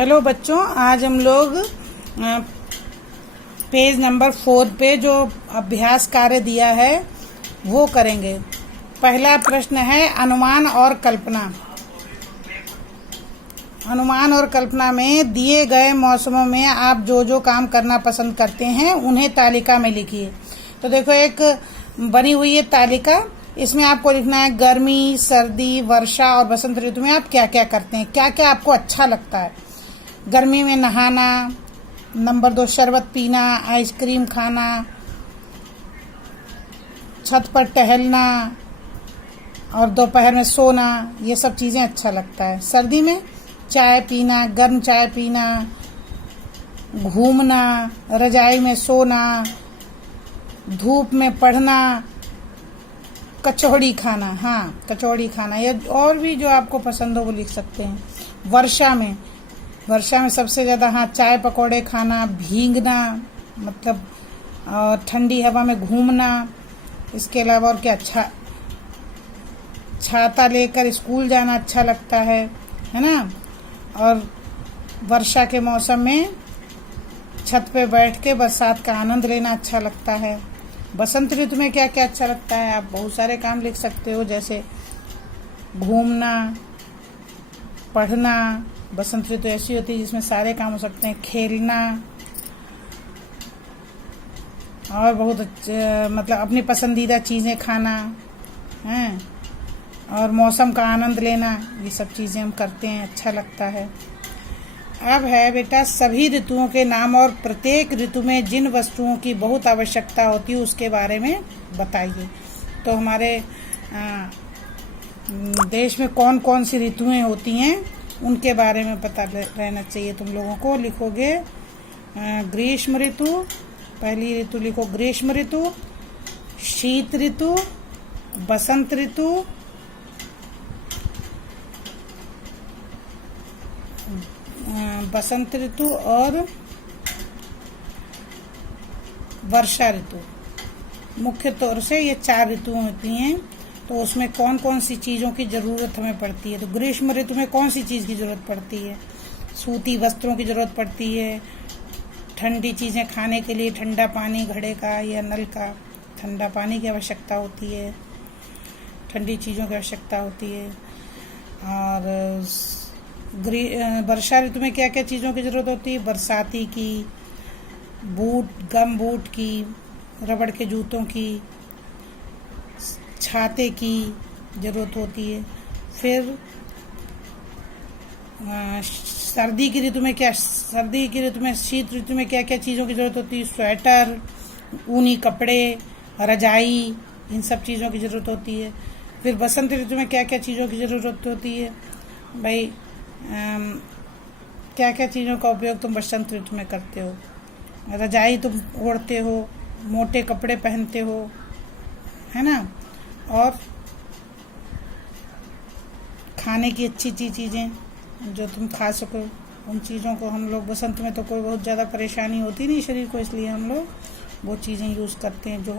Hello बच्चों, आज हम लोग पेज नंबर 4 पे जो अभ्यास कार्य दिया है वो करेंगे। पहला प्रश्न है अनुमान और कल्पना। अनुमान और कल्पना में दिए गए मौसमों में आप जो जो काम करना पसंद करते हैं उन्हें तालिका में लिखिए। तो देखो, एक बनी हुई है तालिका। इसमें आपको लिखना है गर्मी, सर्दी, वर्षा और बसंत ऋतु में आप क्या क्या करते हैं, क्या क्या आपको अच्छा लगता है। गर्मी में नहाना, नंबर 2 शरबत पीना, आइसक्रीम खाना, छत पर टहलना और दोपहर में सोना, ये सब चीज़ें अच्छा लगता है। सर्दी में चाय पीना, गर्म चाय पीना, घूमना, रजाई में सोना, धूप में पढ़ना, कचौड़ी खाना। हाँ, कचौड़ी खाना, या और भी जो आपको पसंद हो वो लिख सकते हैं। वर्षा में सबसे ज़्यादा चाय पकौड़े खाना, भीगना मतलब ठंडी हवा में घूमना। इसके अलावा और क्या, छाता लेकर स्कूल जाना अच्छा लगता है ना। और वर्षा के मौसम में छत पे बैठ के बरसात का आनंद लेना अच्छा लगता है। बसंत ऋतु में क्या क्या अच्छा लगता है, आप बहुत सारे काम लिख सकते हो, जैसे घूमना, पढ़ना। बसंत ऋतु ऐसी होती है जिसमें सारे काम हो सकते हैं। खेलना और बहुत मतलब अपनी पसंदीदा चीज़ें खाना हैं, और मौसम का आनंद लेना, ये सब चीज़ें हम करते हैं, अच्छा लगता है। अब है बेटा सभी ऋतुओं के नाम और प्रत्येक ऋतु में जिन वस्तुओं की बहुत आवश्यकता होती है उसके बारे में बताइए। तो हमारे देश में कौन कौन सी ऋतुएं होती हैं उनके बारे में पता रहना चाहिए तुम लोगों को। लिखोगे ग्रीष्म ऋतु, पहली ऋतु लिखो ग्रीष्म ऋतु, शीत ऋतु, बसंत ऋतु, और वर्षा ऋतु। मुख्य तौर से ये 4 ऋतुएं होती हैं। तो उसमें कौन कौन सी चीज़ों की ज़रूरत हमें पड़ती है। तो ग्रीष्म ऋतु में कौन सी चीज़ की ज़रूरत पड़ती है, सूती वस्त्रों की ज़रूरत पड़ती है। ठंडी चीज़ें खाने के लिए ठंडा पानी, घड़े का या नल का ठंडा पानी की आवश्यकता होती है, ठंडी चीज़ों की आवश्यकता होती है। और वर्षा ऋतु में क्या क्या चीज़ों की ज़रूरत होती है, बरसाती की, गम बूट की, रबड़ के जूतों की, छाते की ज़रूरत होती है। फिर सर्दी की ऋतु में शीत ऋतु में क्या क्या चीज़ों की ज़रूरत होती है, स्वेटर, ऊनी कपड़े, रजाई, इन सब चीज़ों की ज़रूरत होती है। फिर बसंत ऋतु में क्या क्या चीज़ों की ज़रूरत होती है भाई, क्या क्या चीज़ों का उपयोग तुम बसंत ऋतु में करते हो। रजाई तुम ओढ़ते हो, मोटे कपड़े पहनते हो, है ना। और खाने की अच्छी चीज़ें जो तुम खा सको, उन चीज़ों को हम लोग बसंत में तो कोई बहुत ज़्यादा परेशानी होती नहीं शरीर को, इसलिए हम लोग वो चीज़ें यूज़ करते हैं जो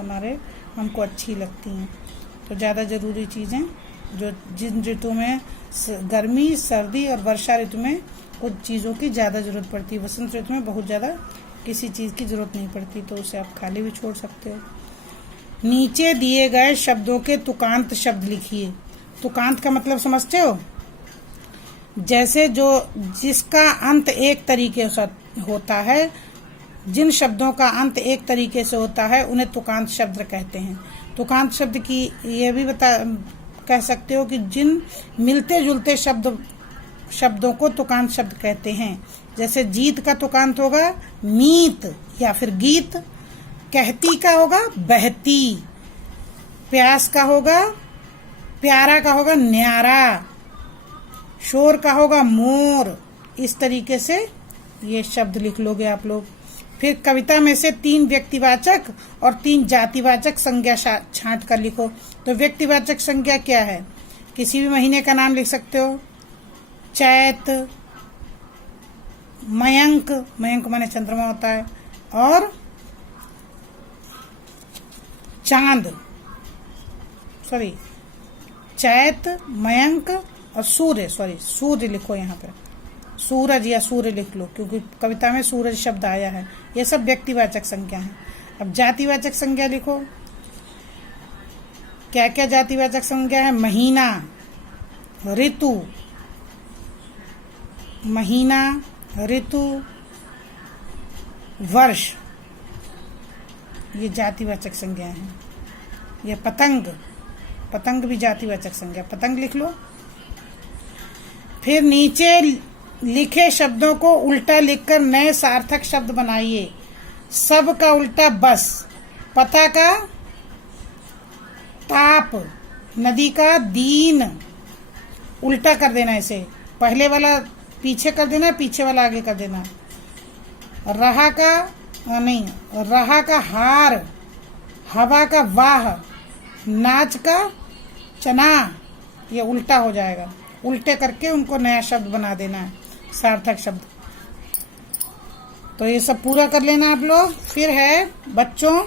हमको अच्छी लगती हैं। तो ज़्यादा ज़रूरी चीज़ें जो जिन ऋतु में गर्मी, सर्दी और वर्षा ऋतु में कुछ चीज़ों की ज़्यादा ज़रूरत पड़ती है। बसंत ऋतु में बहुत ज़्यादा किसी चीज़ की ज़रूरत नहीं पड़ती, तो उसे आप खाली भी छोड़ सकते हो। नीचे दिए गए शब्दों के तुकांत शब्द लिखिए। तुकांत का मतलब समझते हो, जैसे जिसका अंत एक तरीके से होता है, जिन शब्दों का अंत एक तरीके से होता है उन्हें तुकांत शब्द कहते हैं। तुकांत शब्द की ये भी कह सकते हो कि जिन मिलते जुलते शब्दों को तुकांत शब्द कहते हैं। जैसे जीत का तुकांत होगा मीत या फिर गीत, कहती का होगा बहती, प्यास का होगा प्यारा का होगा न्यारा, शोर का होगा मोर। इस तरीके से ये शब्द लिख लोगे आप लोग। फिर कविता में से 3 व्यक्तिवाचक और 3 जातिवाचक संज्ञा छांट कर लिखो। तो व्यक्तिवाचक संज्ञा क्या है, किसी भी महीने का नाम लिख सकते हो। चैत, मयंक माने चंद्रमा होता है, और चैत, मयंक और सूर्य लिखो यहाँ पे। सूरज या सूर्य लिख लो, क्योंकि कविता में सूरज शब्द आया है। ये सब व्यक्तिवाचक संज्ञा है। अब जातिवाचक संज्ञा लिखो। क्या क्या जातिवाचक संज्ञा है? महीना, ऋतु, महीना, ऋतु, वर्ष, ये जातिवाचक संज्ञा है। ये पतंग, पतंग भी जातिवाचक संज्ञा, पतंग लिख लो। फिर नीचे लिखे शब्दों को उल्टा लिखकर नए सार्थक शब्द बनाइए। सब का उल्टा बस, पता का ताप, नदी का दीन, उल्टा कर देना। इसे पहले वाला पीछे कर देना, पीछे वाला आगे कर देना। रहा का नहीं, रहा का हार, हवा का वाह, नाच का चना, ये उल्टा हो जाएगा। उल्टे करके उनको नया शब्द बना देना है, सार्थक शब्द। तो ये सब पूरा कर लेना आप लोग। फिर है बच्चों,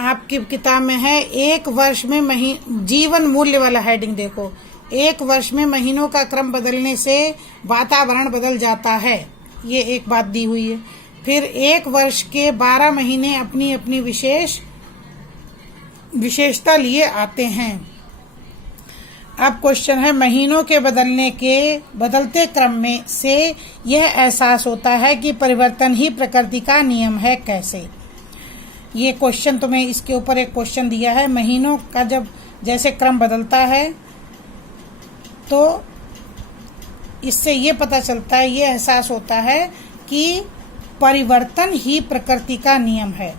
आपकी किताब में है एक वर्ष में जीवन मूल्य वाला हेडिंग देखो। एक वर्ष में महीनों का क्रम बदलने से वातावरण बदल जाता है, ये एक बात दी हुई है। फिर एक वर्ष के 12 महीने अपनी अपनी विशेषता लिए आते हैं। अब क्वेश्चन है, महीनों के बदलते क्रम में से यह एहसास होता है कि परिवर्तन ही प्रकृति का नियम है, कैसे? ये क्वेश्चन तुम्हें इसके ऊपर एक क्वेश्चन दिया है। महीनों का जब जैसे क्रम बदलता है तो इससे ये पता चलता है, ये एहसास होता है कि परिवर्तन ही प्रकृति का नियम है।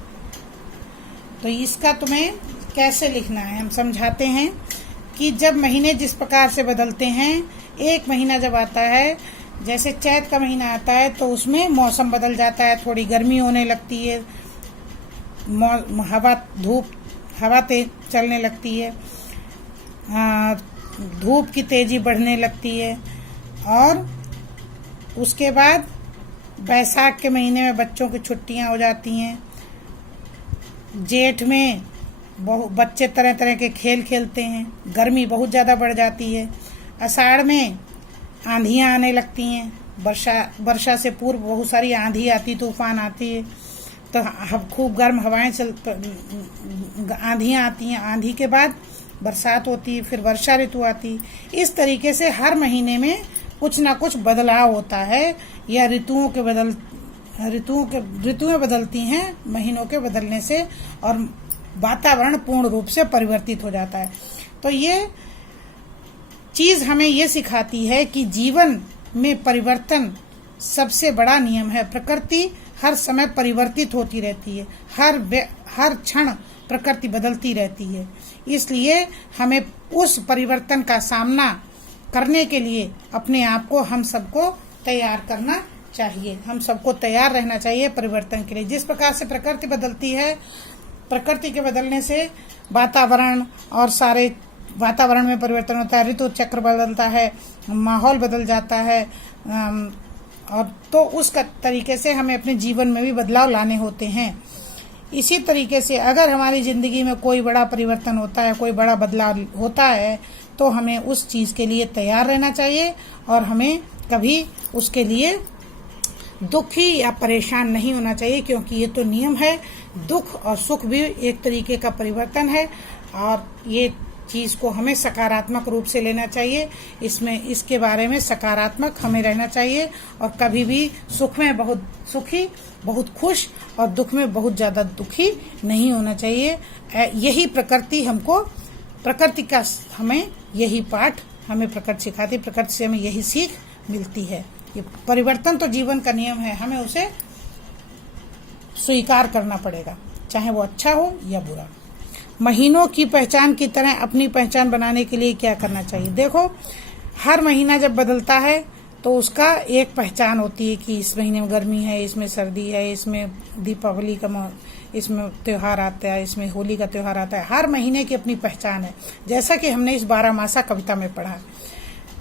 तो इसका तुम्हें कैसे लिखना है हम समझाते हैं कि जब महीने जिस प्रकार से बदलते हैं, एक महीना जब आता है, जैसे चैत का महीना आता है तो उसमें मौसम बदल जाता है, थोड़ी गर्मी होने लगती है, हवा तेज चलने लगती है, धूप की तेजी बढ़ने लगती है। और उसके बाद बैसाख के महीने में बच्चों की छुट्टियां हो जाती हैं। जेठ में बच्चे तरह तरह के खेल खेलते हैं, गर्मी बहुत ज़्यादा बढ़ जाती है। आषाढ़ में आंधियां आने लगती हैं, वर्षा से पूर्व बहुत सारी आंधी आती, तूफान आती है, तो खूब गर्म हवाएं आंधियां आती हैं। आंधी के बाद बरसात होती है, फिर वर्षा ऋतु आती। इस तरीके से हर महीने में कुछ ना कुछ बदलाव होता है, या ऋतुएं बदलती हैं महीनों के बदलने से, और वातावरण पूर्ण रूप से परिवर्तित हो जाता है। तो ये चीज हमें ये सिखाती है कि जीवन में परिवर्तन सबसे बड़ा नियम है। प्रकृति हर समय परिवर्तित होती रहती है, हर क्षण प्रकृति बदलती रहती है। इसलिए हमें उस परिवर्तन का सामना करने के लिए अपने आप को हम सबको तैयार करना चाहिए। हम सबको तैयार रहना चाहिए परिवर्तन के लिए। जिस प्रकार से प्रकृति बदलती है, प्रकृति के बदलने से वातावरण और सारे वातावरण में परिवर्तन होता है, ऋतु चक्र बदलता है, माहौल बदल जाता है, और तो उस तरीके से हमें अपने जीवन में भी बदलाव लाने होते हैं। इसी तरीके से अगर हमारी जिंदगी में कोई बड़ा परिवर्तन होता है, कोई बड़ा बदलाव होता है, तो हमें उस चीज के लिए तैयार रहना चाहिए, और हमें कभी उसके लिए दुखी या परेशान नहीं होना चाहिए, क्योंकि ये तो नियम है। दुख और सुख भी एक तरीके का परिवर्तन है, और ये चीज को हमें सकारात्मक रूप से लेना चाहिए। इसके बारे में सकारात्मक हमें रहना चाहिए, और कभी भी सुख में बहुत सुखी, बहुत खुश, और दुख में बहुत ज्यादा दुखी नहीं होना चाहिए। यही प्रकृति का हमें यही पाठ हमें प्रकृति सिखाती, प्रकृति से हमें यही सीख मिलती है। ये परिवर्तन तो जीवन का नियम है, हमें उसे स्वीकार करना पड़ेगा, चाहे वो अच्छा हो या बुरा। महीनों की पहचान की तरह अपनी पहचान बनाने के लिए क्या करना चाहिए? देखो, हर महीना जब बदलता है तो उसका एक पहचान होती है कि इस महीने में गर्मी है, इसमें सर्दी है, इसमें दीपावली का इसमें त्योहार आता है, इसमें होली का त्योहार आता है। हर महीने की अपनी पहचान है, जैसा कि हमने इस 12 मासा कविता में पढ़ा।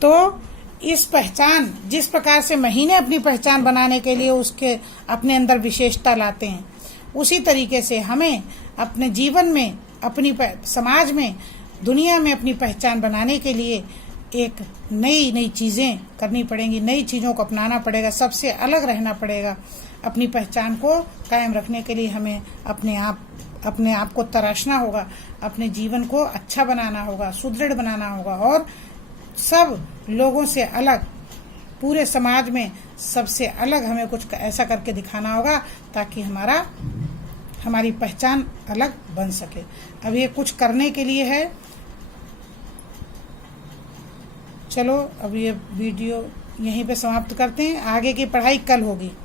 तो इस पहचान, जिस प्रकार से महीने अपनी पहचान बनाने के लिए उसके अपने अंदर विशेषता लाते हैं, उसी तरीके से हमें अपने जीवन में, अपनी समाज में, दुनिया में अपनी पहचान बनाने के लिए एक नई नई चीज़ें करनी पड़ेंगी, नई चीज़ों को अपनाना पड़ेगा, सबसे अलग रहना पड़ेगा। अपनी पहचान को कायम रखने के लिए हमें अपने आप को तराशना होगा, अपने जीवन को अच्छा बनाना होगा, सुदृढ़ बनाना होगा और सब लोगों से अलग, पूरे समाज में सबसे अलग हमें कुछ ऐसा करके दिखाना होगा ताकि हमारी पहचान अलग बन सके। अब ये कुछ करने के लिए है। चलो अब ये वीडियो यहीं पे समाप्त करते हैं, आगे की पढ़ाई कल होगी।